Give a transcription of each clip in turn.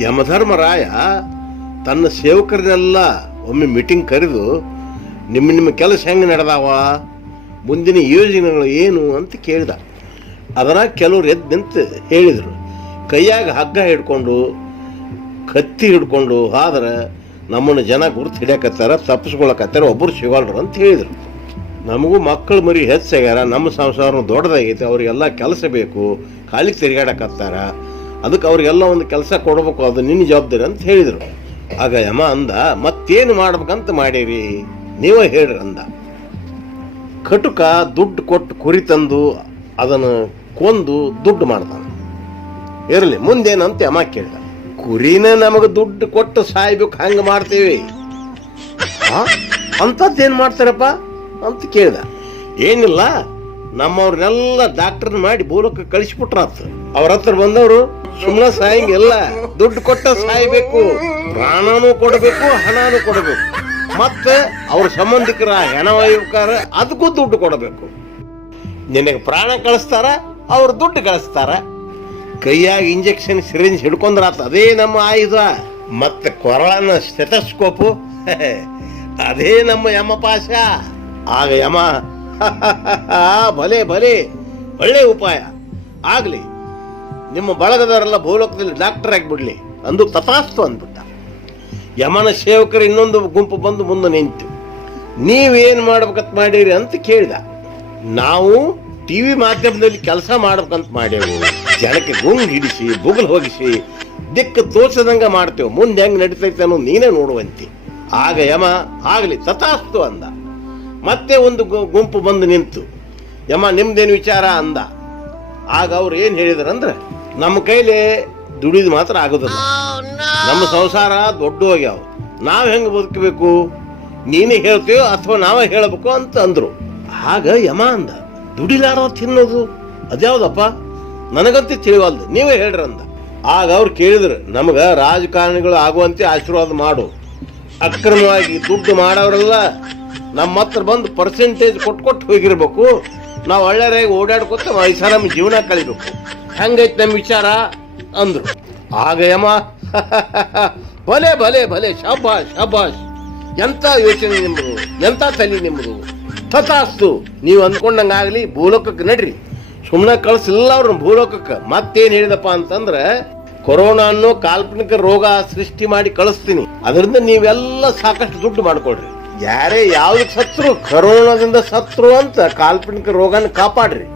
ಯಮಧರ್ಮರಾಯ ತನ್ನ ಸೇವಕರನ್ನೆಲ್ಲ ಒಮ್ಮೆ ಮೀಟಿಂಗ್ ಕರೆದು ನಿಮ್ಮ ನಿಮ್ಮ ಕೆಲಸ ಹೆಂಗೆ ನಡೆದಾವ? ಮುಂದಿನ ಯೋಜನೆಗಳು ಏನು? ಅಂತ ಕೇಳಿದ. ಅದರ ಕೆಲವರು ಎದ್ದು ನಿಂತು ಹೇಳಿದರು. ಕೈಯಾಗ ಹಗ್ಗ ಹಿಡ್ಕೊಂಡು, ಕತ್ತಿ ಹಿಡ್ಕೊಂಡು ಆದ್ರೆ ನಮ್ಮನ್ನು ಜನ ಗುರುತು ಹಿಡಿಯಕತ್ತಾರ ತಪ್ಪಿಸ್ಕೊಳಕತ್ತಾರ ಒಬ್ಬರು ಸಿಗೋಲ್ರು ಅಂತ ಹೇಳಿದರು. ನಮಗೂ ಮಕ್ಕಳು ಮರಿ ಹೆಚ್ಚಾಗ್ಯಾರ, ನಮ್ಮ ಸಂಸಾರ ದೊಡ್ಡದಾಗೈತೆ, ಅವರಿಗೆಲ್ಲ ಕೆಲಸ ಬೇಕು, ಕಾಲಿಗೆ ತಿರುಗಾಡಕತ್ತಾರ. ಅದಕ್ಕೆ ಅವ್ರಿಗೆಲ್ಲ ಒಂದು ಕೆಲಸ ಕೊಡಬೇಕು, ಅದು ನಿನ್ನ ಜವಾಬ್ದಾರಿ ಅಂತ ಹೇಳಿದರು. ಆಗ ಯಮ ಅಂದ, ಮತ್ತೇನು ಮಾಡ್ಬೇಕಂತ ಮಾಡೀರಿ? ನೀವೇ ಹೇಳ್ರಿ ಅಂದ. ಕಟುಕ ದುಡ್ಡು ಕೊಟ್ಟು ಕುರಿ ತಂದು ಅದನ್ನು ಕೊಂದು ದುಡ್ಡು ಮಾಡ್ತಾನೆ. ಇರಲಿ, ಮುಂದೇನಂತ ಯಮ ಕೇಳಿದ. ಕುರಿನ ನಮಗೆ ದುಡ್ಡು ಕೊಟ್ಟು ಸಾಯ್ಬೇಕು, ಹಂಗೆ ಮಾಡ್ತೀವಿ. ಅಂಥದ್ದೇನು ಮಾಡ್ತಾರಪ್ಪ ಅಂತ ಕೇಳ್ದ. ಏನಿಲ್ಲ ನಮ್ಮವ್ರನ್ನೆಲ್ಲ ಡಾಕ್ಟರ್ ಮಾಡಿ ಬೋಲಕ್ಕೆ ಕಳಿಸ್ಬಿಟ್ರಾತು. ಅವ್ರ ಹತ್ರ ಬಂದವರು ಸುಮ್ಮನೆ ಸಾಯಂಗಿಲ್ಲ. ದುಡ್ಡು ಕೊಟ್ಟ ಸಾಯ್ಬೇಕು. ಪ್ರಾಣನೂ ಕೊಡಬೇಕು, ಹಣನೂ ಕೊಡಬೇಕು. ಮತ್ತೆ ಅವ್ರ ಸಂಬಂಧಿಕರ ಹೆಣವಾಯುಕಾರ ಅದಕ್ಕೂ ದುಡ್ಡು ಕೊಡಬೇಕು. ನಿನಗೆ ಪ್ರಾಣ ಕಳಿಸ್ತಾರ, ಅವ್ರು ದುಡ್ಡು ಕಳಿಸ್ತಾರ. ಕೈಯಾಗ ಇಂಜೆಕ್ಷನ್ ಸಿರಿಂಜ್ ಹಿಡ್ಕೊಂಡ್ರಾತ. ಅದೇ ನಮ್ಮ ಆಯುಧ. ಮತ್ತೆ ಕೊರಳನ ಸ್ಟೆಟಸ್ಕೋಪು ಅದೇ ನಮ್ಮ ಯಮಪಾಶ ಆಗ ಯಮ ಭಲೆ ಭಲೆ. ಒಳ್ಳೆ ಉಪಾಯ. ಆಗಲಿ, ನಿಮ್ಮ ಬಳಗದವರೆಲ್ಲ ಭೂಲೋಕದಲ್ಲಿ ಡಾಕ್ಟರ್ ಆಗಿಬಿಡ್ಲಿ. ಅಂದು ತಥಾಸ್ತು ಅಂದ್ಬಿಟ್ಟ. ಯಮನ ಸೇವಕರು ಇನ್ನೊಂದು ಗುಂಪು ಬಂದು ಮುಂದೆ ನಿಂತು. ನೀವೇನು ಮಾಡ್ಬೇಕಂತ ಮಾಡೀರಿ ಅಂತ ಕೇಳಿದ. ನಾವು ಟಿ ವಿ ಮಾಧ್ಯಮದಲ್ಲಿ ಕೆಲಸ ಮಾಡ್ಬೇಕಂತ ಮಾಡೇವು ಜನಕ್ಕೆ ಗುಂಗ್ ಹಿಡಿಸಿ, ಬುಗುಲ್ ಹೋಗಿಸಿ, ದಿಕ್ಕು ತೋರ್ಸದಂಗ ಮಾಡ್ತೇವೆ. ಮುಂದೆ ಹೆಂಗ್ ನಡೀತೈತೆ ಅನ್ನೋ ನೀನೇ ನೋಡುವಂತಿ. ಆಗ ಯಮ ಆಗಲಿ, ತಥಾಸ್ತು ಅಂದ. ಮತ್ತೆ ಒಂದು ಗುಂಪು ಬಂದು ನಿಂತು, ಯಮ ನಿಮ್ದೇನು ವಿಚಾರ ಅಂದ. ಆಗ ಅವ್ರು ಏನು ಹೇಳಿದಾರಂದ್ರೆ, ನಮ್ಮ ಕೈಲಿ ದುಡಿದು ಮಾತ್ರ ಆಗೋದಿಲ್ಲ. ನಮ್ಮ ಸಂಸಾರ ದೊಡ್ಡ ಹೋಗ್ಯಾವ. ನಾವು ಹೆಂಗೆ ಬದುಕಬೇಕು? ನೀನೇ ಹೇಳ್ತೀಯೋ ಅಥವಾ ನಾವೇ ಹೇಳಬೇಕು ಅಂತ ಅಂದರು. ಆಗ ಯಮ ಅಂದ ದುಡಿಲಾರ ತಿನ್ನೋದು? ಅದ್ಯಾವ್ದಪ್ಪ? ನನಗಂತೂ ತಿಳಿವಲ್ದು, ನೀವೇ ಹೇಳ್ರಿ ಅಂದ. ಆಗ ಅವ್ರು ಕೇಳಿದ್ರು, ನಮಗೆ ರಾಜಕಾರಣಿಗಳು ಆಗುವಂತೆ ಆಶೀರ್ವಾದ ಮಾಡು. ಅಕ್ರಮವಾಗಿ ದುಡ್ಡು ಮಾಡೋರೆಲ್ಲ ನಮ್ಮ ಹತ್ರ ಬಂದು ಪರ್ಸೆಂಟೇಜ್ ಕೊಟ್ಟು ಕೊಟ್ಟು ಹೋಗಿರ್ಬೇಕು. ನಾವು ಒಳ್ಳೆಯರಾಗಿ ಓಡಾಡ್ಕೊತ ವಯಸ್ಸಾರ ನಮ್ಮ ಜೀವನ ಕಳಿಬೇಕು. ಹೆಂಗೈತೆ ನಮ್ಮ ವಿಚಾರ, ಅಂದ್ರು. ಆಗ ಯಮ, ಭಲೆ ಭಲೆ ಭಲೆ ಶಬಾಷ್ ಶಬಾಷ್ ಎಂತ ಯೋಚನೆ ನಿಮ್ಮದು ಎಂತ ತಲೆ ನಿಮ್ಮದು ತಥಾಸ್ತು, ನೀವು ಅಂದ್ಕೊಂಡಂಗಾಗಲಿ ಭೂಲೋಕಕ್ಕೆ ನಡ್ರಿ. ಸುಮ್ಮನೆ ಕಳಿಸಿಲ್ಲ ಅವ್ರನ್ನ ಭೂಲೋಕಕ್ಕೆ. ಮತ್ತೇನು ಹೇಳಿದಪ್ಪ ಅಂತಂದ್ರೆ, ಕೊರೋನಾ ಅನ್ನೋ ಕಾಲ್ಪನಿಕ ರೋಗ ಸೃಷ್ಟಿ ಮಾಡಿ ಕಳಿಸ್ತೀನಿ. ಅದರಿಂದ ನೀವೆಲ್ಲ ಸಾಕಷ್ಟು ದುಡ್ಡು ಮಾಡ್ಕೊಳ್ರಿ. ಯಾರೇ ಯಾವ್ದಕ್ಕೆ ಸತ್ರು ಕರೋನಾದಿಂದ ಸತ್ರು ಅಂತ ಕಾಲ್ಪನಿಕ ರೋಗನ ಕಾಪಾಡ್ರಿ.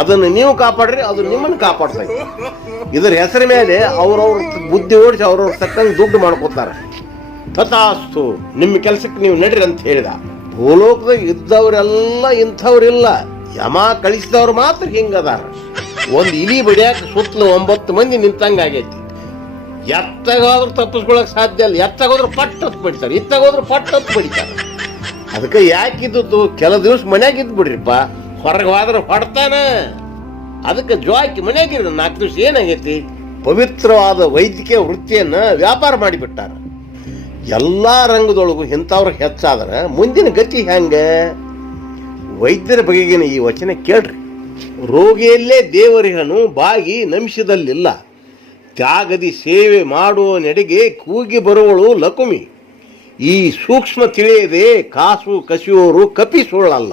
ಅದನ್ನು ನೀವು ಕಾಪಾಡ್ರಿ, ಅದು ನಿಮ್ಮನ್ನು ಕಾಪಾಡ್ತೈತಿ. ಇದರ ಹೆಸರ ಮೇಲೆ ಅವ್ರವ್ರ ಬುದ್ಧಿ ಓಡಿಸಿ ಅವ್ರವ್ರ ತಕ್ಕಂಗೆ ದುಡ್ಡು ಮಾಡ್ಕೋತಾರೆ. ತಥಾಸ್ತು, ನಿಮ್ಮ ಕೆಲಸಕ್ಕೆ ನೀವು ನಡ್ರಿ ಅಂತ ಹೇಳಿದ. ಭೂಲೋಕದಾಗ ಇದ್ದವರೆಲ್ಲ ಇಂಥವ್ರಿಲ್ಲ. ಯಮ ಕಳಿಸಿದವ್ರು ಮಾತ್ರ ಹಿಂಗದಾರ. ಒಂದು ಇಲಿ ಬಡಿಯಾಕ ಸುತ್ತಲೂ ಒಂಬತ್ತು ಮಂದಿ ನಿಂತಂಗೆ ಆಗೈತಿ ಎತ್ತಾಗೋದ್ರು ತಪ್ಪಿಸ್ಕೊಳಕ್ ಸಾಧ್ಯ ಇಲ್ಲ. ಎತ್ತಾಗೋದ್ರು ಪಟ್ ಹತ್ತು ಬಿಡ್ತಾರೆ. ಇತ್ತಾಗೋದ್ರು ಪಟ್ ಹತ್ತು ಬಿಡ್ತಾರೆ. ಅದಕ್ಕೆ ಯಾಕಿದ್ದು ಕೆಲ ದಿವಸ ಮನ್ಯಾಗ ಇದ್ದು ಬಿಡ್ರಿಪ್ಪ? ಹೊರಗೆ ಹೋದ್ರೆ ಹೊಡ್ತಾನ. ಅದಕ್ಕೆ ಜೋಕಿ ಮನ್ಯಾಗಿರ ನಾಲ್ಕು ದಿವಸ ಏನಾಗೈತಿ? ಪವಿತ್ರವಾದ ವೈದ್ಯಕೀಯ ವೃತ್ತಿಯನ್ನ ವ್ಯಾಪಾರ ಮಾಡಿಬಿಟ್ಟಾರ. ಎಲ್ಲ ರಂಗದೊಳಗು ಇಂಥವ್ರು ಹೆಚ್ಚಾದ್ರೆ ಮುಂದಿನ ಗತಿ ಹೆಂಗೆ? ವೈದ್ಯರ ಬಗೆಗಿನ ಈ ವಚನ ಕೇಳ್ರಿ. ರೋಗಿಯಲ್ಲೇ ದೇವರಿಹನು ಬಾಗಿ ನಮಿಷದಲ್ಲಿಲ್ಲ. ತ್ಯಾಗದಿ ಸೇವೆ ಮಾಡುವ ನೆಡೆಗೆ ಕೂಗಿ ಬರುವಳು ಲಕುಮಿ. ಈ ಸೂಕ್ಷ್ಮ ತಿಳಿಯದೆ ಕಾಸು ಕಸಿಯೋರು ಕಪಿಸುಳ್ಳಲ್ಲ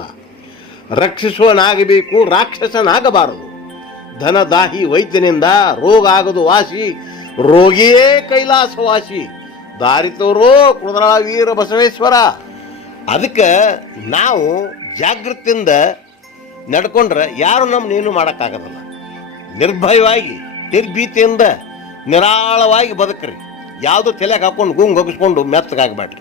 ರಕ್ಷಿಸುವನಾಗಬೇಕು, ರಾಕ್ಷಸನಾಗಬಾರದು. ಧನದಾಹಿ ವೈದ್ಯನಿಂದ ರೋಗ ಆಗದು ವಾಸಿ, ರೋಗಿಯೇ ಕೈಲಾಸವಾಸಿ. ದಾರಿ ತೋರೋ ವೀರ ಬಸವೇಶ್ವರ. ಅದಕ್ಕೆ ನಾವು ಜಾಗೃತಿಯಿಂದ ನಡ್ಕೊಂಡ್ರೆ ಯಾರು ನಮ್ಮನ್ನೇನು ಮಾಡೋಕ್ಕಾಗೋದಿಲ್ಲ. ನಿರ್ಭಯವಾಗಿ, ನಿರ್ಭೀತಿಯಿಂದ ನಿರಾಳವಾಗಿ ಬದುಕ್ರಿ. ಯಾವುದು ತಲೆಗೆ ಹಾಕೊಂಡು ಗುಂಗ್ ಹೋಗಿಸ್ಕೊಂಡು ಮೆತ್ತಗಾಗಬೇಡ್ರಿ.